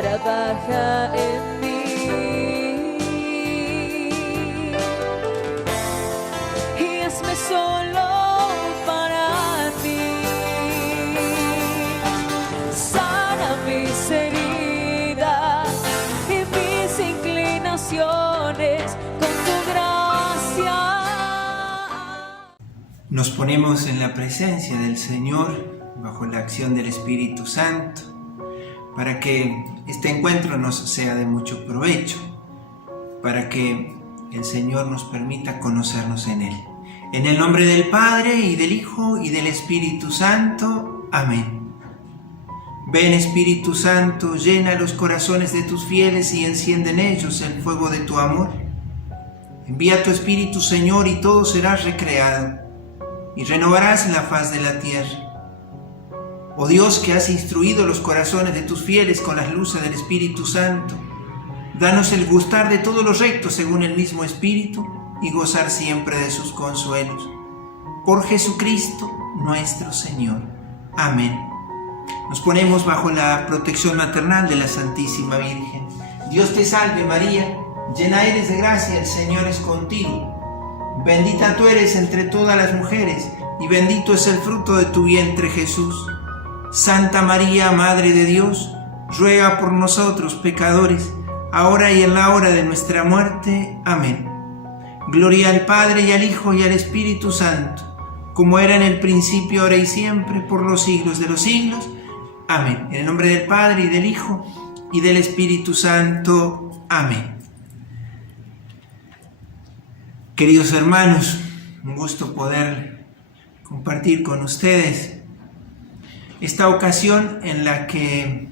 trabaja en mí. Y hazme solo para ti. Sana mis heridas y mis inclinaciones con tu gracia. Nos ponemos en la presencia del Señor bajo la acción del Espíritu Santo para que este encuentro nos sea de mucho provecho, para que el Señor nos permita conocernos en Él. En el nombre del Padre, y del Hijo, y del Espíritu Santo. Amén. Ven, Espíritu Santo, llena los corazones de tus fieles y enciende en ellos el fuego de tu amor. Envía tu Espíritu, Señor, y todo será recreado, y renovarás la faz de la tierra. Oh Dios, que has instruido los corazones de tus fieles con las luces del Espíritu Santo, danos el gustar de todo lo recto según el mismo Espíritu y gozar siempre de sus consuelos. Por Jesucristo nuestro Señor. Amén. Nos ponemos bajo la protección maternal de la Santísima Virgen. Dios te salve María, llena eres de gracia, el Señor es contigo. Bendita tú eres entre todas las mujeres, y bendito es el fruto de tu vientre Jesús. Santa María, Madre de Dios, ruega por nosotros pecadores, ahora y en la hora de nuestra muerte. Amén. Gloria al Padre, y al Hijo, y al Espíritu Santo, como era en el principio, ahora y siempre, por los siglos de los siglos. Amén. En el nombre del Padre, y del Hijo, y del Espíritu Santo. Amén. Queridos hermanos, un gusto poder compartir con ustedes esta ocasión en la que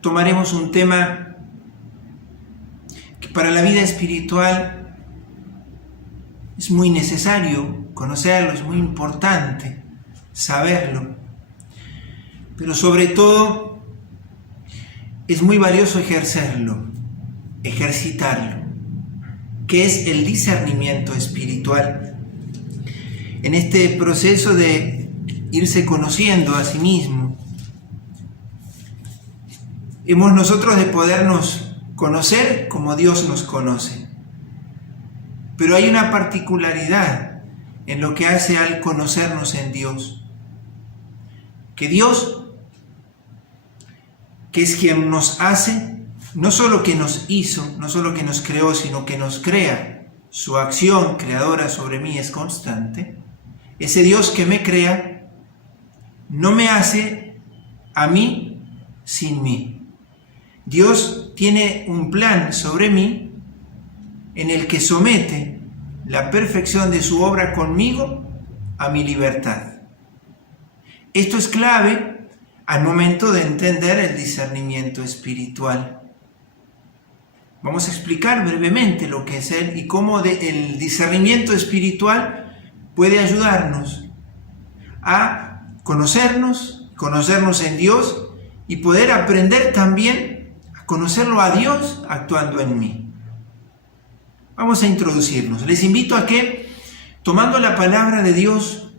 tomaremos un tema que para la vida espiritual es muy necesario conocerlo, es muy importante saberlo, pero sobre todo es muy valioso ejercerlo, ejercitarlo, que es el discernimiento espiritual. En este proceso de irse conociendo a sí mismo, hemos nosotros de podernos conocer como Dios nos conoce. Pero hay una particularidad en lo que hace al conocernos en Dios, que Dios, que es quien nos hace, no solo que nos hizo, no solo que nos creó, sino que nos crea. Su acción creadora sobre mí es constante. Ese Dios que me crea no me hace a mí sin mí. Dios tiene un plan sobre mí en el que somete la perfección de su obra conmigo a mi libertad. Esto es clave al momento de entender el discernimiento espiritual. Vamos a explicar brevemente lo que es él y cómo el discernimiento espiritual puede ayudarnos a conocernos en Dios y poder aprender también a conocerlo a Dios actuando en mí. Vamos a introducirnos. Les invito a que, tomando la palabra de Dios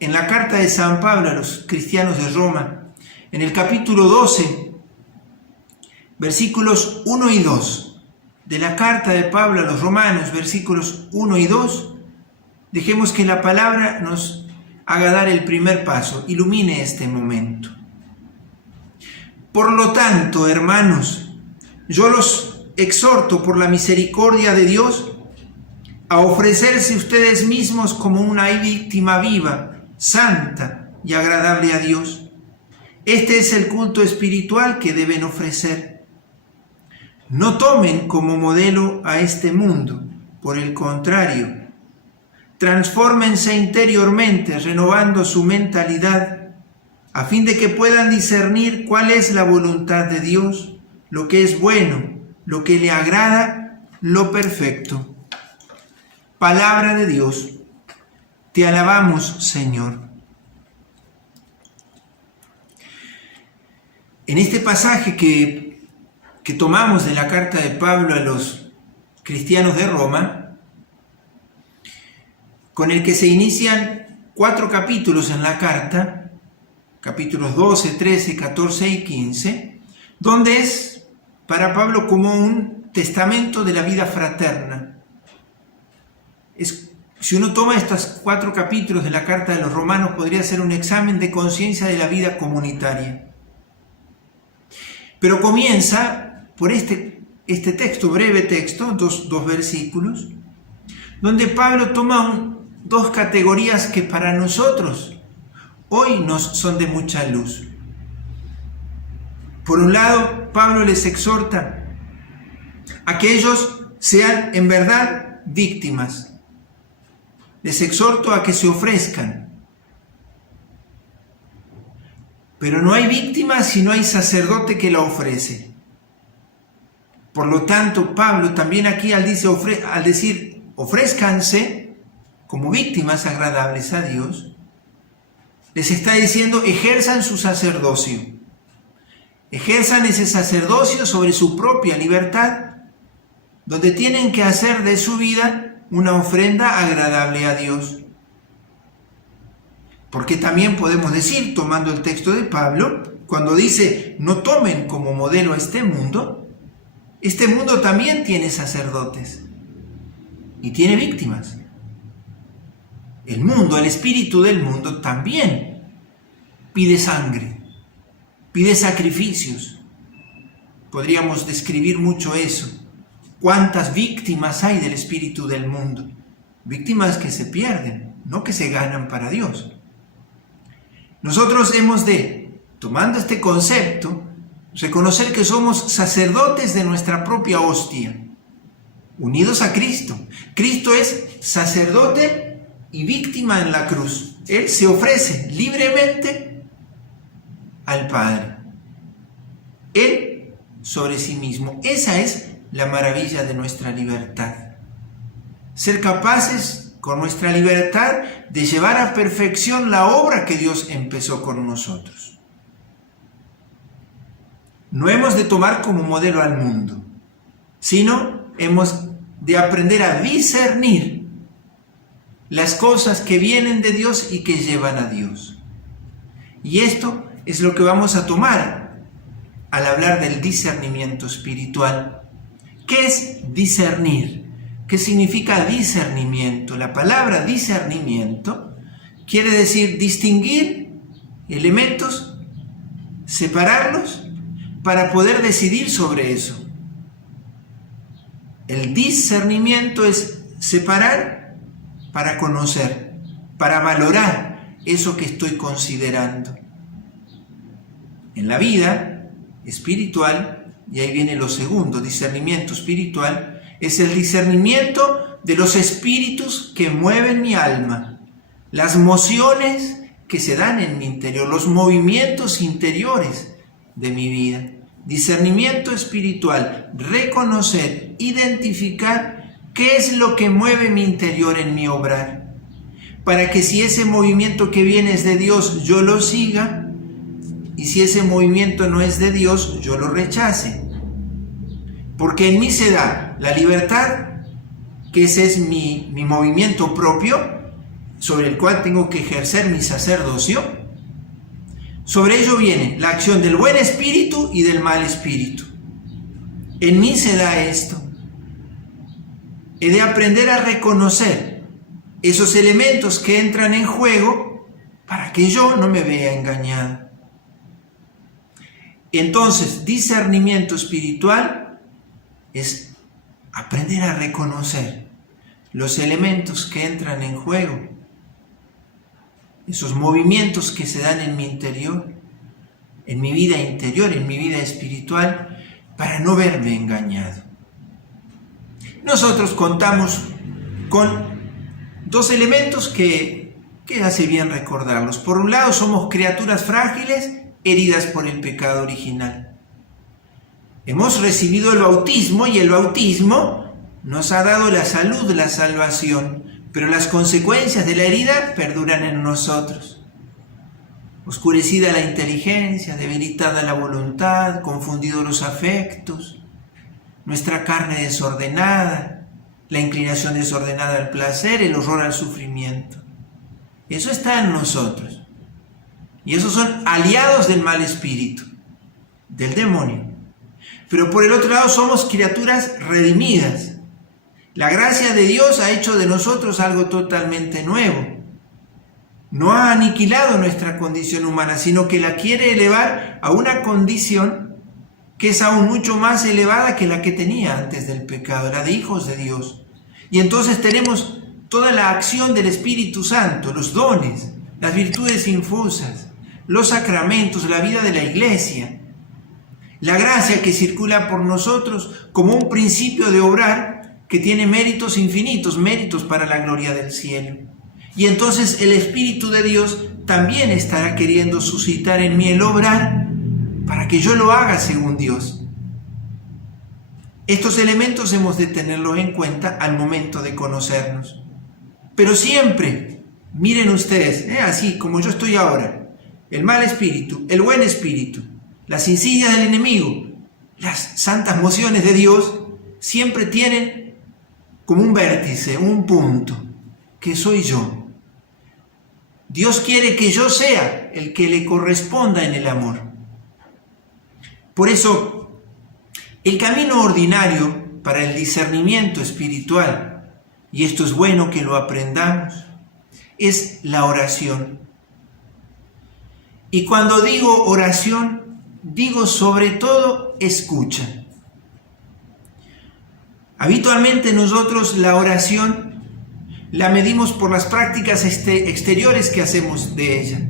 en la carta de San Pablo a los cristianos de Roma, en el capítulo 12, versículos 1 y 2, de la carta de Pablo a los romanos, versículos 1 y 2, dejemos que la palabra nos haga dar el primer paso, ilumine este momento. Por lo tanto, hermanos, yo los exhorto por la misericordia de Dios a ofrecerse ustedes mismos como una víctima viva, santa y agradable a Dios. Este es el culto espiritual que deben ofrecer. No tomen como modelo a este mundo, por el contrario, transfórmense interiormente, renovando su mentalidad, a fin de que puedan discernir cuál es la voluntad de Dios, lo que es bueno, lo que le agrada, lo perfecto. Palabra de Dios. Te alabamos, Señor. En este pasaje que tomamos de la carta de Pablo a los cristianos de Roma, con el que se inician 4 capítulos en la carta, capítulos 12, 13, 14 y 15, donde es para Pablo como un testamento de la vida fraterna. Si uno toma estos 4 capítulos de la Carta de los Romanos, podría ser un examen de conciencia de la vida comunitaria. Pero comienza por este texto, breve texto, dos versículos, donde Pablo toma 2 categorías que para nosotros hoy nos son de mucha luz. Por un lado, Pablo les exhorta a que ellos sean en verdad víctimas. Les exhorto a que se ofrezcan. Pero no hay víctima si no hay sacerdote que la ofrece. Por lo tanto, Pablo también aquí al decir ofrézcanse como víctimas agradables a Dios, les está diciendo ejerzan su sacerdocio. Ejerzan ese sacerdocio sobre su propia libertad, donde tienen que hacer de su vida una ofrenda agradable a Dios. Porque también podemos decir, tomando el texto de Pablo, cuando dice no tomen como modelo a este mundo también tiene sacerdotes y tiene víctimas. El mundo, el espíritu del mundo también pide sangre, pide sacrificios. Podríamos describir mucho eso. ¿Cuántas víctimas hay del espíritu del mundo? Víctimas que se pierden, no que se ganan para Dios. Nosotros hemos de, tomando este concepto, reconocer que somos sacerdotes de nuestra propia hostia, unidos a Cristo. Cristo es sacerdote y víctima en la cruz. Él se ofrece libremente al Padre. Él sobre sí mismo. Esa es la maravilla de nuestra libertad. Ser capaces con nuestra libertad de llevar a perfección la obra que Dios empezó con nosotros. No hemos de tomar como modelo al mundo, sino hemos de aprender a discernir las cosas que vienen de Dios y que llevan a Dios. Y esto es lo que vamos a tomar al hablar del discernimiento espiritual. ¿Qué es discernir? ¿Qué significa discernimiento? La palabra discernimiento quiere decir distinguir elementos, separarlos para poder decidir sobre eso. El discernimiento es separar para conocer, para valorar eso que estoy considerando. En la vida espiritual, y ahí viene lo segundo, discernimiento espiritual, es el discernimiento de los espíritus que mueven mi alma, las mociones que se dan en mi interior, los movimientos interiores de mi vida. Discernimiento espiritual, reconocer, identificar qué es lo que mueve mi interior en mi obrar, para que si ese movimiento que viene es de Dios, yo lo siga, y si ese movimiento no es de Dios, yo lo rechace. Porque en mí se da la libertad, que ese es mi movimiento propio, sobre el cual tengo que ejercer mi sacerdocio. Sobre ello viene la acción del buen espíritu y del mal espíritu. En mí se da esto. He de aprender a reconocer esos elementos que entran en juego para que yo no me vea engañado. Entonces, discernimiento espiritual es aprender a reconocer los elementos que entran en juego, esos movimientos que se dan en mi interior, en mi vida interior, en mi vida espiritual, para no verme engañado. Nosotros contamos con 2 elementos que hace bien recordarlos. Por un lado, somos criaturas frágiles, heridas por el pecado original. Hemos recibido el bautismo y el bautismo nos ha dado la salud, la salvación, pero las consecuencias de la herida perduran en nosotros. Oscurecida la inteligencia, debilitada la voluntad, confundidos los afectos, nuestra carne desordenada, la inclinación desordenada al placer, el horror al sufrimiento. Eso está en nosotros. Y esos son aliados del mal espíritu. del demonio. Pero por el otro lado somos criaturas redimidas. La gracia de Dios ha hecho de nosotros algo totalmente nuevo. No ha aniquilado nuestra condición humana, sino que la quiere elevar a una condición que es aún mucho más elevada que la que tenía antes del pecado, la de hijos de Dios. Y entonces tenemos toda la acción del Espíritu Santo, los dones, las virtudes infusas, los sacramentos, la vida de la iglesia, la gracia que circula por nosotros como un principio de obrar que tiene méritos infinitos, méritos para la gloria del cielo. Y entonces el Espíritu de Dios también estará queriendo suscitar en mí el obrar para que yo lo haga según Dios. Estos elementos hemos de tenerlos en cuenta al momento de conocernos. Pero siempre, miren ustedes, así como yo estoy ahora, el mal espíritu, el buen espíritu, las insidias del enemigo, las santas mociones de Dios, siempre tienen como un vértice, un punto, que soy yo. Dios quiere que yo sea el que le corresponda en el amor. Por eso, el camino ordinario para el discernimiento espiritual, y esto es bueno que lo aprendamos, es la oración. Y cuando digo oración, digo sobre todo escucha. Habitualmente nosotros la oración la medimos por las prácticas exteriores que hacemos de ella.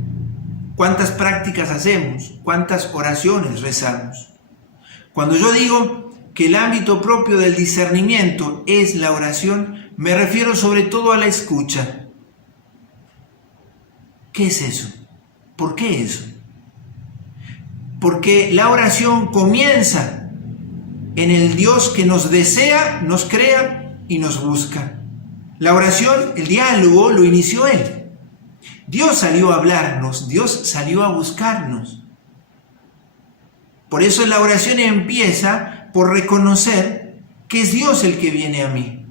¿Cuántas prácticas hacemos? ¿Cuántas oraciones rezamos? Cuando yo digo que el ámbito propio del discernimiento es la oración, me refiero sobre todo a la escucha. ¿Qué es eso? ¿Por qué eso? Porque la oración comienza en el Dios que nos desea, nos crea y nos busca. La oración, el diálogo, lo inició Él. Dios salió a hablarnos, Dios salió a buscarnos. Por eso la oración empieza por reconocer que es Dios el que viene a mí.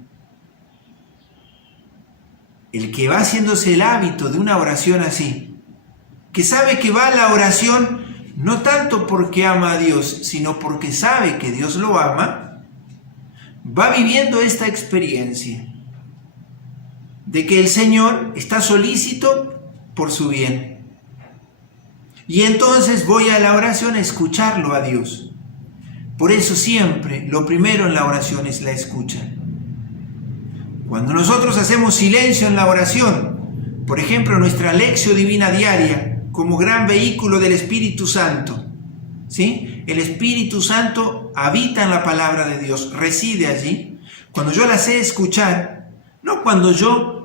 El que va haciéndose el hábito de una oración así, que sabe que va a la oración no tanto porque ama a Dios, sino porque sabe que Dios lo ama, va viviendo esta experiencia de que el Señor está solícito por su bien. Y entonces voy a la oración a escucharlo a Dios. Por eso siempre lo primero en la oración es la escucha. Cuando nosotros hacemos silencio en la oración, por ejemplo nuestra lección divina diaria, como gran vehículo del Espíritu Santo, ¿sí? El Espíritu Santo habita en la palabra de Dios, reside allí. Cuando yo la sé escuchar, no cuando yo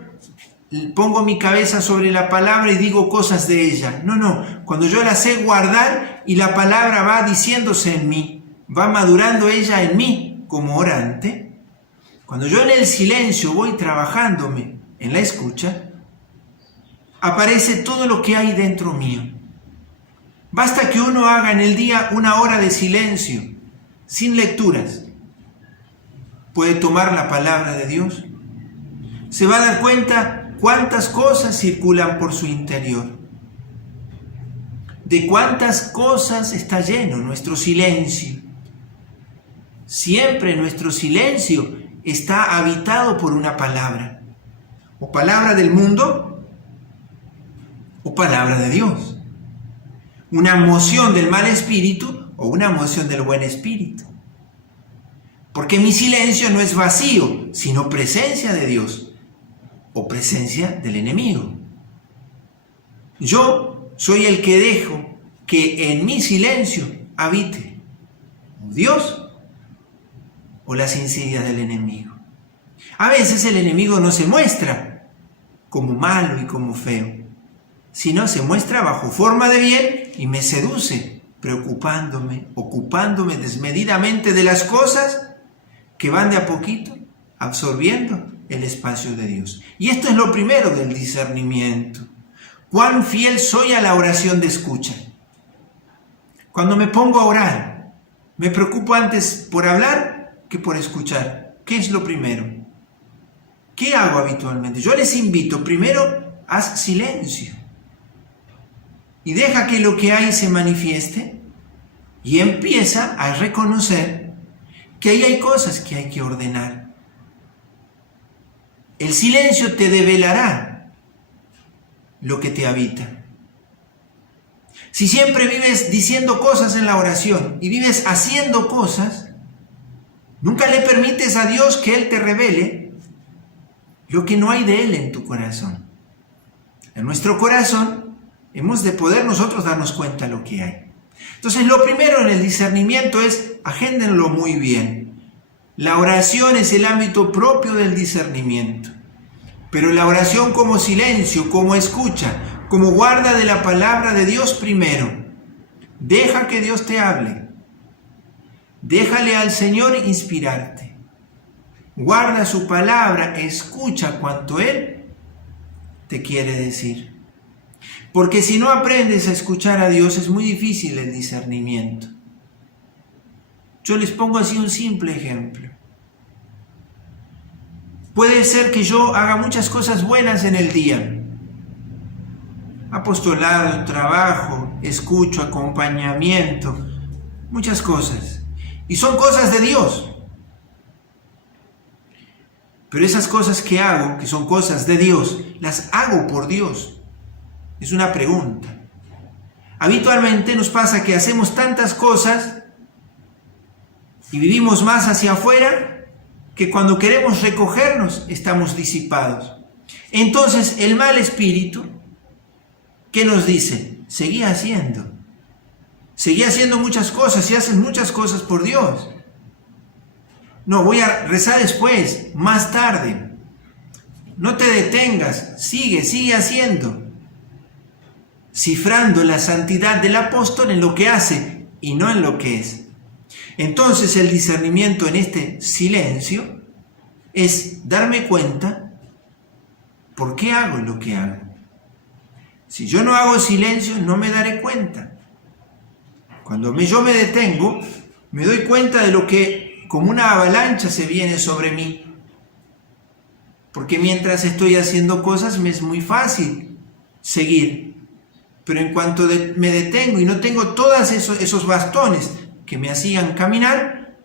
pongo mi cabeza sobre la palabra y digo cosas de ella. No. Cuando yo la sé guardar y la palabra va diciéndose en mí, va madurando ella en mí como orante. Cuando yo en el silencio voy trabajándome en la escucha, aparece todo lo que hay dentro mío. Basta que uno haga en el día 1 hora de silencio, sin lecturas. Puede tomar la palabra de Dios. Se va a dar cuenta cuántas cosas circulan por su interior, de cuántas cosas está lleno nuestro silencio. Siempre nuestro silencio está habitado por una palabra, o palabra del mundo, o palabra de Dios. Una moción del mal espíritu o una moción del buen espíritu. Porque mi silencio no es vacío, sino presencia de Dios o presencia del enemigo. Yo soy el que dejo que en mi silencio habite Dios o las insidias del enemigo. A veces el enemigo no se muestra como malo y como feo, sino se muestra bajo forma de bien y me seduce, preocupándome, ocupándome desmedidamente de las cosas que van de a poquito absorbiendo el espacio de Dios. Y esto es lo primero del discernimiento. ¿Cuán fiel soy a la oración de escucha? Cuando me pongo a orar, me preocupo antes por hablar que por escuchar. ¿Qué es lo primero? ¿Qué hago habitualmente? Yo les invito, primero, haz silencio y deja que lo que hay se manifieste. Y empieza a reconocer que ahí hay cosas que hay que ordenar. El silencio te develará lo que te habita. Si siempre vives diciendo cosas en la oración y vives haciendo cosas, nunca le permites a Dios que Él te revele lo que no hay de Él en tu corazón. En nuestro corazón hemos de poder nosotros darnos cuenta de lo que hay. Entonces, lo primero en el discernimiento es, agéndenlo muy bien. La oración es el ámbito propio del discernimiento. Pero la oración como silencio, como escucha, como guarda de la palabra de Dios primero. Deja que Dios te hable. Déjale al Señor inspirarte. Guarda su palabra, escucha cuanto Él te quiere decir. Porque si no aprendes a escuchar a Dios, es muy difícil el discernimiento. Yo les pongo así un simple ejemplo. Puede ser que yo haga muchas cosas buenas en el día. Apostolado, trabajo, escucho, acompañamiento, muchas cosas. Y son cosas de Dios. Pero esas cosas que hago, que son cosas de Dios, las hago por Dios. Es una pregunta. Habitualmente nos pasa que hacemos tantas cosas y vivimos más hacia afuera que cuando queremos recogernos estamos disipados. Entonces el mal espíritu, ¿qué nos dice? Seguí haciendo muchas cosas y haces muchas cosas por Dios. No, voy a rezar después, más tarde. No te detengas, sigue haciendo. Cifrando la santidad del apóstol en lo que hace y no en lo que es. Entonces el discernimiento en este silencio es darme cuenta por qué hago lo que hago. Si yo no hago silencio, no me daré cuenta. Cuando yo me detengo, me doy cuenta de lo que como una avalancha se viene sobre mí. Porque mientras estoy haciendo cosas me es muy fácil seguir. Pero en cuanto me detengo y no tengo todos esos bastones que me hacían caminar,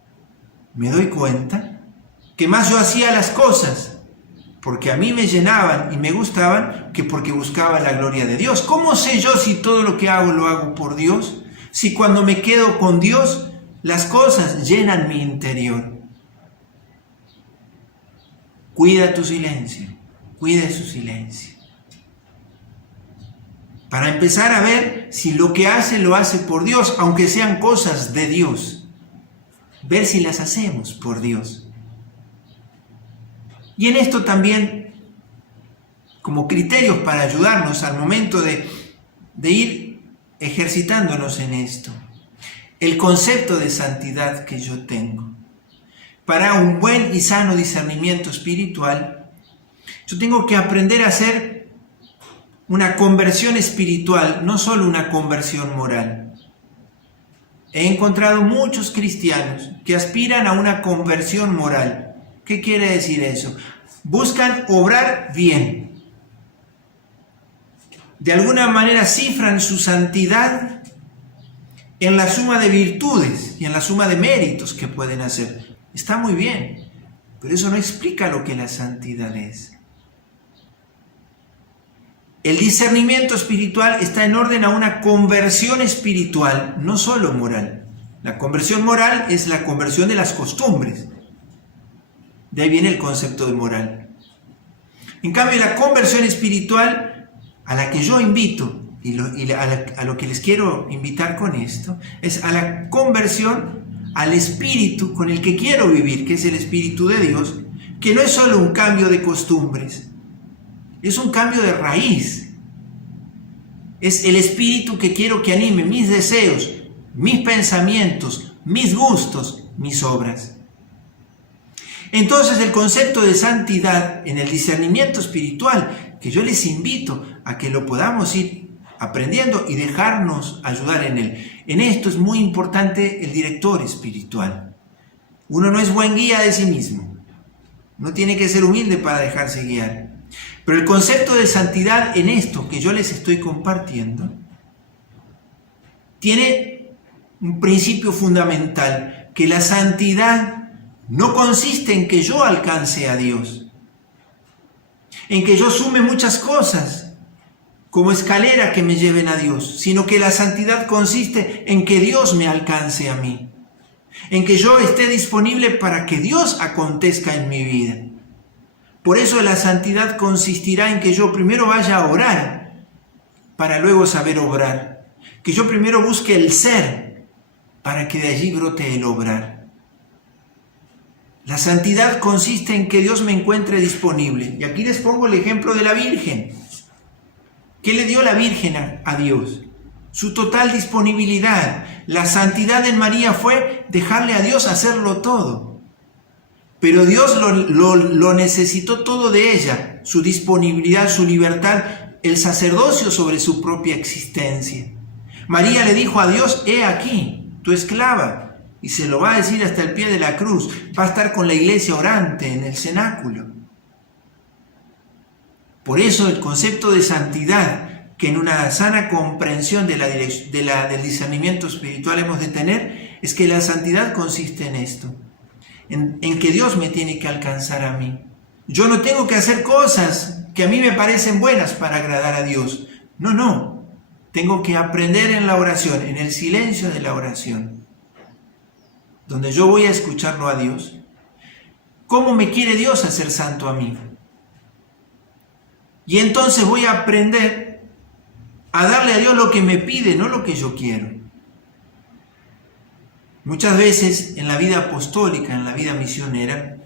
me doy cuenta que más yo hacía las cosas porque a mí me llenaban y me gustaban que porque buscaba la gloria de Dios. ¿Cómo sé yo si todo lo que hago lo hago por Dios? Si cuando me quedo con Dios, las cosas llenan mi interior. Cuida tu silencio, cuida su silencio. Para empezar a ver si lo que hace lo hace por Dios, aunque sean cosas de Dios. Ver si las hacemos por Dios. Y en esto también, como criterios para ayudarnos al momento de ir ejercitándonos en esto, el concepto de santidad que yo tengo. Para un buen y sano discernimiento espiritual, yo tengo que aprender a hacer una conversión espiritual, no solo una conversión moral. He encontrado muchos cristianos que aspiran a una conversión moral. ¿Qué quiere decir eso? Buscan obrar bien. De alguna manera cifran su santidad en la suma de virtudes y en la suma de méritos que pueden hacer. Está muy bien, pero eso no explica lo que la santidad es. El discernimiento espiritual está en orden a una conversión espiritual, no solo moral. La conversión moral es la conversión de las costumbres. De ahí viene el concepto de moral. En cambio, la conversión espiritual a la que yo invito a lo que les quiero invitar con esto es a la conversión al espíritu con el que quiero vivir, que es el Espíritu de Dios, que no es solo un cambio de costumbres, es un cambio de raíz. Es el espíritu que quiero que anime mis deseos, mis pensamientos, mis gustos, mis obras. Entonces el concepto de santidad en el discernimiento espiritual, que yo les invito a que lo podamos ir aprendiendo y dejarnos ayudar en él. En esto es muy importante el director espiritual. Uno no es buen guía de sí mismo. No tiene que ser humilde para dejarse guiar. Pero el concepto de santidad en esto que yo les estoy compartiendo tiene un principio fundamental, que la santidad no consiste en que yo alcance a Dios, en que yo sume muchas cosas como escalera que me lleven a Dios, sino que la santidad consiste en que Dios me alcance a mí, en que yo esté disponible para que Dios acontezca en mi vida. Por eso la santidad consistirá en que yo primero vaya a orar para luego saber obrar, que yo primero busque el ser para que de allí brote el obrar. La santidad consiste en que Dios me encuentre disponible. Y aquí les pongo el ejemplo de la Virgen. ¿Qué le dio la Virgen a Dios? Su total disponibilidad. La santidad en María fue dejarle a Dios hacerlo todo. Pero Dios lo necesitó todo de ella, su disponibilidad, su libertad, el sacerdocio sobre su propia existencia. María le dijo a Dios: he aquí, tu esclava. Y se lo va a decir hasta el pie de la cruz. Va a estar con la iglesia orante en el cenáculo. Por eso el concepto de santidad, que en una sana comprensión del discernimiento espiritual hemos de tener, es que la santidad consiste en esto, en que Dios me tiene que alcanzar a mí. Yo no tengo que hacer cosas que a mí me parecen buenas para agradar a Dios. No. Tengo que aprender en la oración, en el silencio de la oración, donde yo voy a escucharlo a Dios. ¿Cómo me quiere Dios hacer santo a mí? Y entonces voy a aprender a darle a Dios lo que me pide, no lo que yo quiero. Muchas veces en la vida apostólica, en la vida misionera,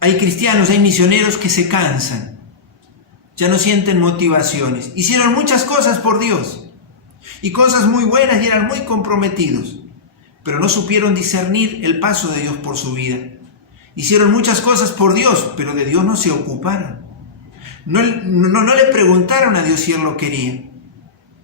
hay cristianos, hay misioneros que se cansan, ya no sienten motivaciones. Hicieron muchas cosas por Dios, y cosas muy buenas, y eran muy comprometidos, pero no supieron discernir el paso de Dios por su vida. Hicieron muchas cosas por Dios, pero de Dios no se ocuparon. No le preguntaron a Dios si Él lo quería.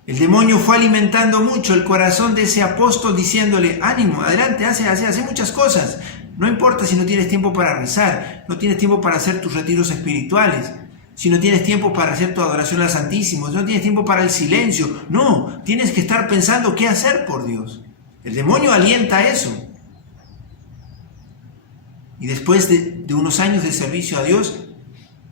El demonio fue alimentando mucho el corazón de ese apóstol, diciéndole: ánimo, adelante, hace muchas cosas. No importa si no tienes tiempo para rezar, no tienes tiempo para hacer tus retiros espirituales, si no tienes tiempo para hacer tu adoración al Santísimo, si no tienes tiempo para el silencio. No, tienes que estar pensando qué hacer por Dios. El demonio alienta eso. Y después de unos años de servicio a Dios,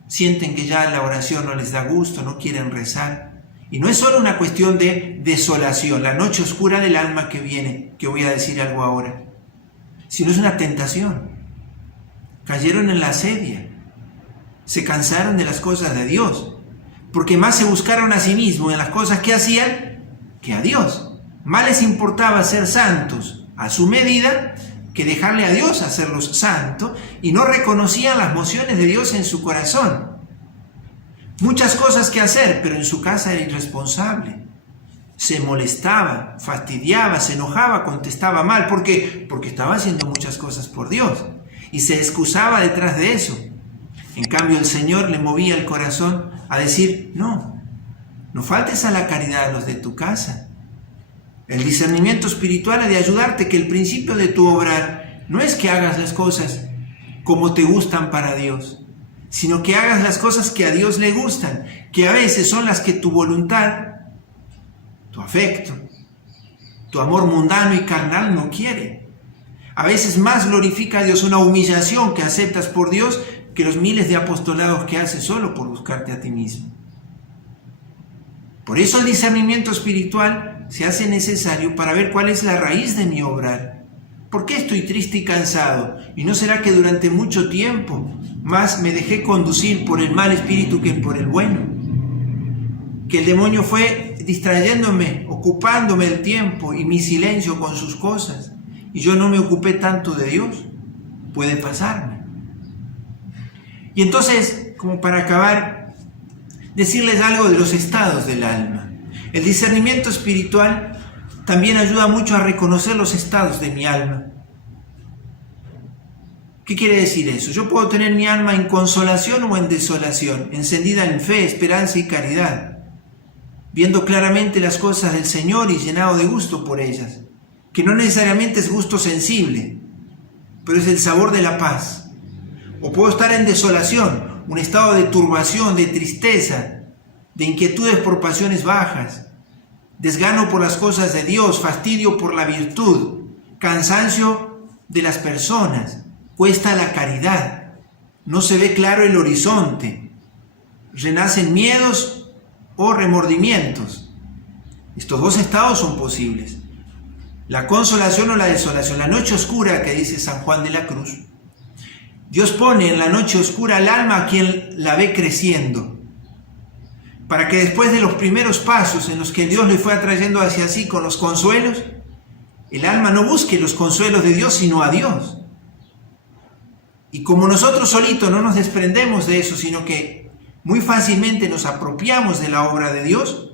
sienten que ya la oración no les da gusto, no quieren rezar. Y no es solo una cuestión de desolación, la noche oscura del alma que viene, que voy a decir algo ahora, sino es una tentación. Cayeron en la asedia, se cansaron de las cosas de Dios, porque más se buscaron a sí mismos en las cosas que hacían que a Dios. Más les importaba ser santos a su medida que dejarle a Dios hacerlos santos, y no reconocían las mociones de Dios en su corazón. Muchas cosas que hacer, pero en su casa era irresponsable. Se molestaba, fastidiaba, se enojaba, contestaba mal. ¿Por qué? Porque estaba haciendo muchas cosas por Dios y se excusaba detrás de eso. En cambio, el Señor le movía el corazón a decir: no faltes a la caridad a los de tu casa. El discernimiento espiritual ha de ayudarte, que el principio de tu obrar no es que hagas las cosas como te gustan para Dios, sino que hagas las cosas que a Dios le gustan, que a veces son las que tu voluntad, tu afecto, tu amor mundano y carnal no quiere. A veces más glorifica a Dios una humillación que aceptas por Dios que los miles de apostolados que haces solo por buscarte a ti mismo. Por eso el discernimiento espiritual se hace necesario para ver cuál es la raíz de mi obrar. ¿Por qué estoy triste y cansado? ¿Y no será que durante mucho tiempo más me dejé conducir por el mal espíritu que por el bueno? Que el demonio fue distrayéndome, ocupándome el tiempo y mi silencio con sus cosas, y yo no me ocupé tanto de Dios. Puede pasarme. Y entonces, como para acabar, decirles algo de los estados del alma. El discernimiento espiritual también ayuda mucho a reconocer los estados de mi alma. ¿Qué quiere decir eso? Yo puedo tener mi alma en consolación o en desolación, encendida en fe, esperanza y caridad, viendo claramente las cosas del Señor y llenado de gusto por ellas, que no necesariamente es gusto sensible, pero es el sabor de la paz. O puedo estar en desolación, un estado de turbación, de tristeza, de inquietudes por pasiones bajas, desgano por las cosas de Dios, fastidio por la virtud, cansancio de las personas, cuesta la caridad, no se ve claro el horizonte, renacen miedos o remordimientos. Estos dos estados son posibles. La consolación o la desolación, la noche oscura que dice San Juan de la Cruz. Dios pone en la noche oscura al alma a quien la ve creciendo, para que después de los primeros pasos en los que Dios le fue atrayendo hacia sí con los consuelos, el alma no busque los consuelos de Dios, sino a Dios. Y como nosotros solitos no nos desprendemos de eso, sino que muy fácilmente nos apropiamos de la obra de Dios,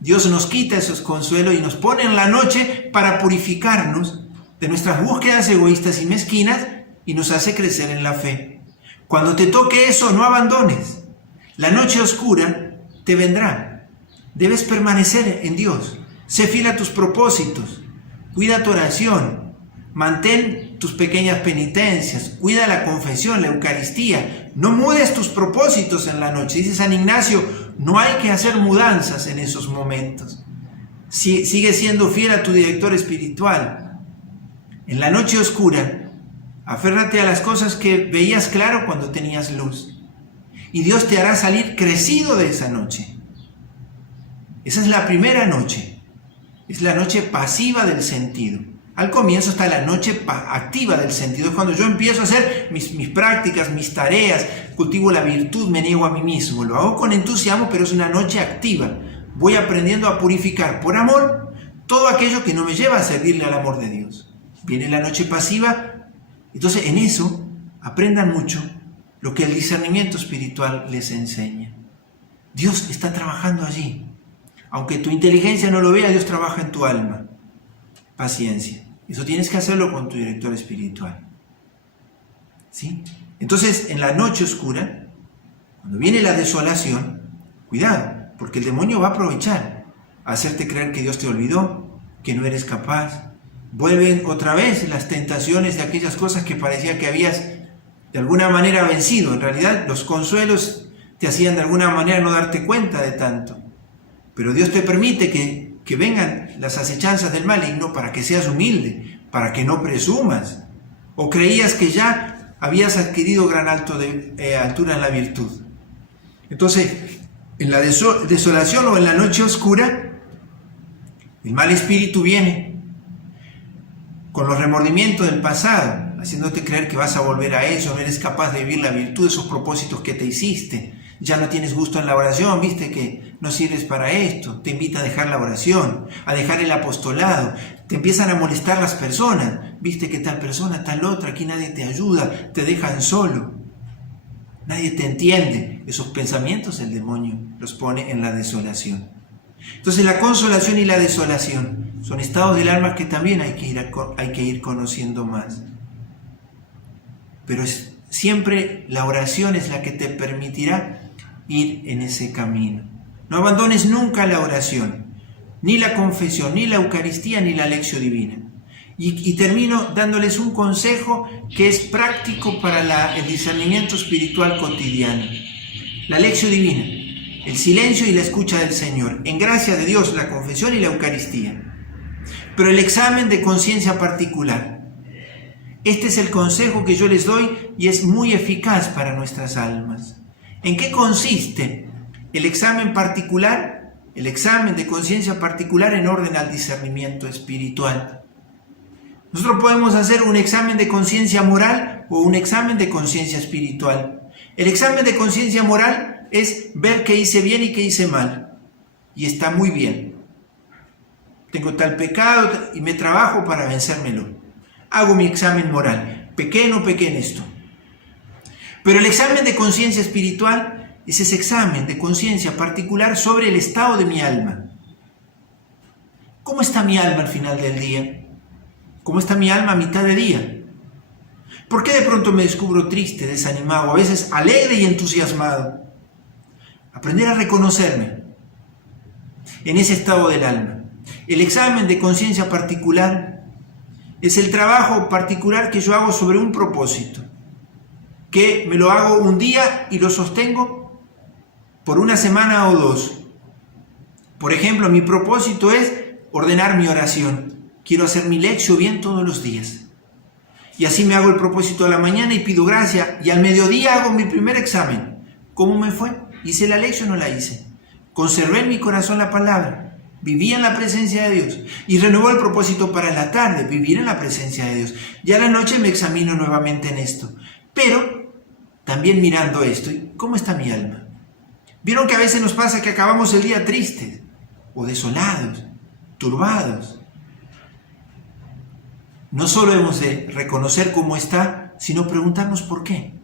Dios nos quita esos consuelos y nos pone en la noche para purificarnos de nuestras búsquedas egoístas y mezquinas y nos hace crecer en la fe. Cuando te toque eso, no abandones. La noche oscura te vendrá. Debes permanecer en Dios. Sé fiel a tus propósitos. Cuida tu oración. Mantén tus pequeñas penitencias. Cuida la confesión, la Eucaristía. No mudes tus propósitos en la noche. Dice San Ignacio, no hay que hacer mudanzas en esos momentos. Sigue siendo fiel a tu director espiritual. En la noche oscura, aférrate a las cosas que veías claro cuando tenías luz. Y Dios te hará salir crecido de esa noche. Esa es la primera noche. Es la noche pasiva del sentido. Al comienzo está la noche activa del sentido. Es cuando yo empiezo a hacer mis prácticas, mis tareas, cultivo la virtud, me niego a mí mismo. Lo hago con entusiasmo, pero es una noche activa. Voy aprendiendo a purificar por amor todo aquello que no me lleva a servirle al amor de Dios. Viene la noche pasiva. Entonces en eso aprendan mucho lo que el discernimiento espiritual les enseña. Dios está trabajando allí. Aunque tu inteligencia no lo vea, Dios trabaja en tu alma. Paciencia. Eso tienes que hacerlo con tu director espiritual. ¿Sí? Entonces, en la noche oscura, cuando viene la desolación, cuidado, porque el demonio va a aprovechar a hacerte creer que Dios te olvidó, que no eres capaz. Vuelven otra vez las tentaciones de aquellas cosas que parecía que habías de alguna manera vencido. En realidad, los consuelos te hacían de alguna manera no darte cuenta de tanto. Pero Dios te permite que vengan las acechanzas del maligno para que seas humilde, para que no presumas. O creías que ya habías adquirido gran altura en la virtud. Entonces, en la desolación o en la noche oscura, el mal espíritu viene con los remordimientos del pasado, haciéndote creer que vas a volver a eso, no eres capaz de vivir la virtud de esos propósitos que te hiciste. Ya no tienes gusto en la oración, viste que no sirves para esto, te invita a dejar la oración, a dejar el apostolado, te empiezan a molestar las personas, viste que tal persona, tal otra, aquí nadie te ayuda, te dejan solo, nadie te entiende. Esos pensamientos el demonio los pone en la desolación. Entonces la consolación y la desolación son estados del alma que también hay que ir conociendo más. Pero siempre la oración es la que te permitirá ir en ese camino. No abandones nunca la oración, ni la confesión, ni la Eucaristía, ni la lección divina. Y termino dándoles un consejo que es práctico para el discernimiento espiritual cotidiano. La lección divina, el silencio y la escucha del Señor. En gracia de Dios, la confesión y la Eucaristía. Pero el examen de conciencia particular. Este es el consejo que yo les doy y es muy eficaz para nuestras almas. ¿En qué consiste el examen particular? El examen de conciencia particular en orden al discernimiento espiritual. Nosotros podemos hacer un examen de conciencia moral o un examen de conciencia espiritual. El examen de conciencia moral es ver qué hice bien y qué hice mal. Y está muy bien. Tengo tal pecado y me trabajo para vencérmelo. Hago mi examen moral. Pequé, no pequé en esto. Pero el examen de conciencia espiritual es ese examen de conciencia particular sobre el estado de mi alma. ¿Cómo está mi alma al final del día? ¿Cómo está mi alma a mitad de día? ¿Por qué de pronto me descubro triste, desanimado, a veces alegre y entusiasmado? Aprender a reconocerme en ese estado del alma. El examen de conciencia particular es el trabajo particular que yo hago sobre un propósito, que me lo hago un día y lo sostengo por una semana o dos. Por ejemplo, mi propósito es ordenar mi oración. Quiero hacer mi lección bien todos los días. Y así me hago el propósito a la mañana y pido gracia. Y al mediodía hago mi primer examen. ¿Cómo me fue? ¿Hice la lección o no la hice? Conservé en mi corazón la palabra. Viví en la presencia de Dios. Y renuevo el propósito para la tarde, vivir en la presencia de Dios. Ya a la noche me examino nuevamente en esto. Pero también mirando esto, ¿cómo está mi alma? ¿Vieron que a veces nos pasa que acabamos el día tristes o desolados, turbados? No solo hemos de reconocer cómo está, sino preguntarnos por qué.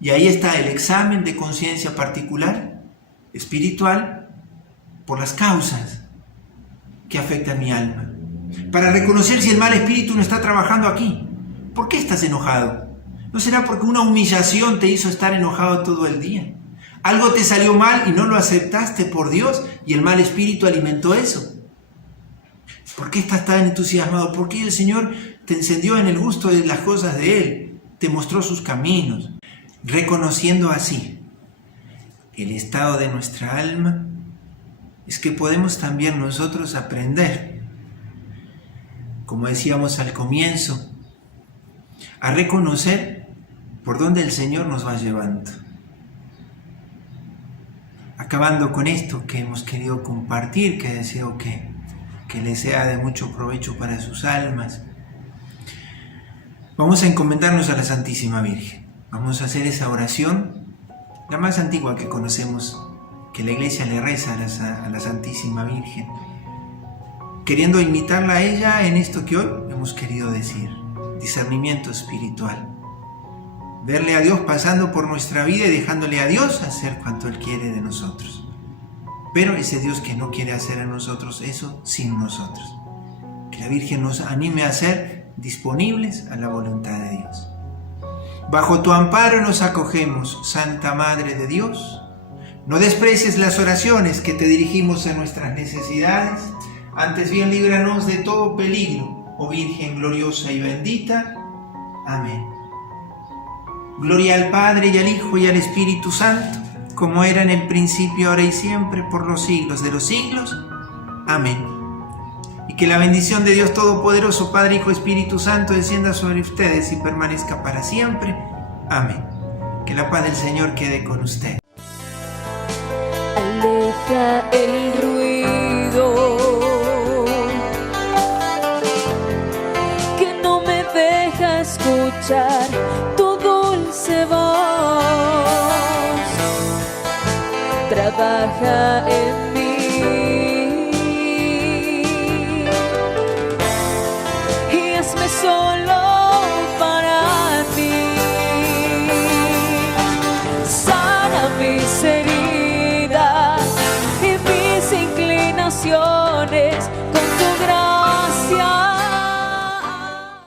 Y ahí está el examen de conciencia particular, espiritual, por las causas que afectan mi alma. Para reconocer si el mal espíritu no está trabajando aquí. ¿Por qué estás enojado? ¿No será porque una humillación te hizo estar enojado todo el día? Algo te salió mal y no lo aceptaste por Dios y el mal espíritu alimentó eso. ¿Por qué estás tan entusiasmado? ¿Por qué el Señor te encendió en el gusto de las cosas de Él? Te mostró sus caminos. Reconociendo así el estado de nuestra alma, es que podemos también nosotros aprender, como decíamos al comienzo, a reconocer por dónde el Señor nos va llevando. Acabando con esto que hemos querido compartir, que deseo que les sea de mucho provecho para sus almas, vamos a encomendarnos a la Santísima Virgen. Vamos a hacer esa oración, la más antigua que conocemos, que la Iglesia le reza a la Santísima Virgen, queriendo imitarla a ella en esto que hoy hemos querido decir, discernimiento espiritual. Verle a Dios pasando por nuestra vida y dejándole a Dios hacer cuanto Él quiere de nosotros. Pero ese Dios que no quiere hacer en nosotros eso sin nosotros. Que la Virgen nos anime a ser disponibles a la voluntad de Dios. Bajo tu amparo nos acogemos, Santa Madre de Dios. No desprecies las oraciones que te dirigimos en nuestras necesidades. Antes bien, líbranos de todo peligro, oh Virgen gloriosa y bendita. Amén. Gloria al Padre, y al Hijo, y al Espíritu Santo, como era en el principio, ahora y siempre, por los siglos de los siglos. Amén. Y que la bendición de Dios Todopoderoso, Padre, Hijo, Espíritu Santo, descienda sobre ustedes y permanezca para siempre. Amén. Que la paz del Señor quede con ustedes. Aleja el ruido que no me deja escuchar tu dulce voz. Trabaja en mí y hazme solo